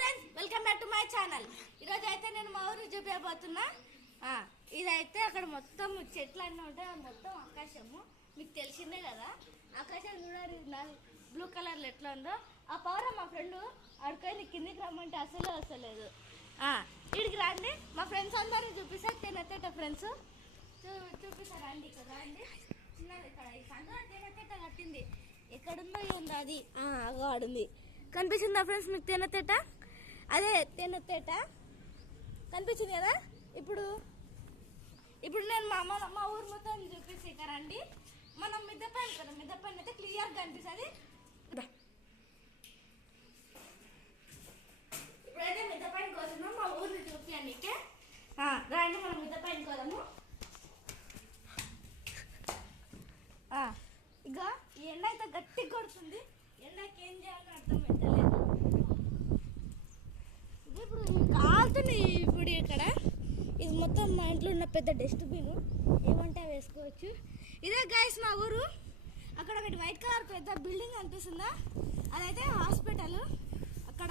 Friends, welcome back to my channel. ఈరోజు అయితే నేను మా ఊరు చూపించబోతున్నా. ఇదైతే అక్కడ మొత్తం చెట్లు అన్నీ ఉంటాయి, మొత్తం ఆకాశము మీకు తెలిసిందే కదా. ఆకాశం చూడాలి బ్లూ కలర్లో ఎట్లా ఉందో. ఆ పవర్ మా ఫ్రెండ్ అడుకొని కిందికి రమ్మంటే అసలు వస్తలేదు. ఇడికి రండి, మా ఫ్రెండ్స్ అందరినీ చూపిస్తారు. తేనెతేట ఫ్రెండ్స్ చూపిస్తారు. రండి ఇక్కడ రండి. చిన్నది ఇక్కడ ఈ సందులో తేనెతేట కట్టింది. ఎక్కడుందో ఏందో అది ఆడుంది. కనిపిస్తుందా ఫ్రెండ్స్ మీకు తేనెతేట? అదే తేనెతేట కనిపించింది కదా. ఇప్పుడు నేను మా ఊరు మొత్తం చూపిస్తే ఇక్కడ రండి. మనం మిద్ద పైన కదా, మిద్ద పైన అయితే క్లియర్గా కనిపిస్తుంది. ఇప్పుడైతే మిద్ద పైన కోస్తున్నాం మా ఊరిని చూపించడానికి. రండి మనం మిద్ద పైన కోదాము. ఇక ఎండ అయితే గట్టిగా కొడుతుంది. ఎండకి ఏం చేయాలని అర్థం పెట్టలేదు. ఇప్పుడు కాలుతుంది. ఇప్పుడు ఇక్కడ ఇది మొత్తం మా ఇంట్లో ఉన్న పెద్ద డస్ట్బిన్, ఏమంటే వేసుకోవచ్చు. ఇదే గైస్ మా ఊరు. అక్కడ ఒకటి వైట్ కలర్ పెద్ద బిల్డింగ్ అనిపిస్తుందా, అదైతే హాస్పిటల్. అక్కడ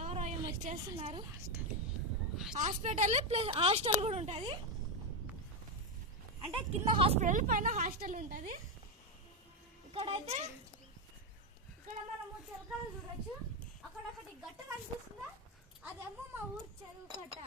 ఎవరో ఏమో చేస్తున్నారు. హాస్పిటల్ ప్లస్ హాస్టల్ కూడా ఉంటుంది. అంటే కింద హాస్పిటల్ పైన హాస్టల్ ఉంటుంది. ఇక్కడైతే ఇక్కడ మనము చిలకలు చూడొచ్చు. అక్కడ ఒకటి గట్ట కనిపిస్తుందా, అదేమో మా ఊరు చెరువు కట్ట.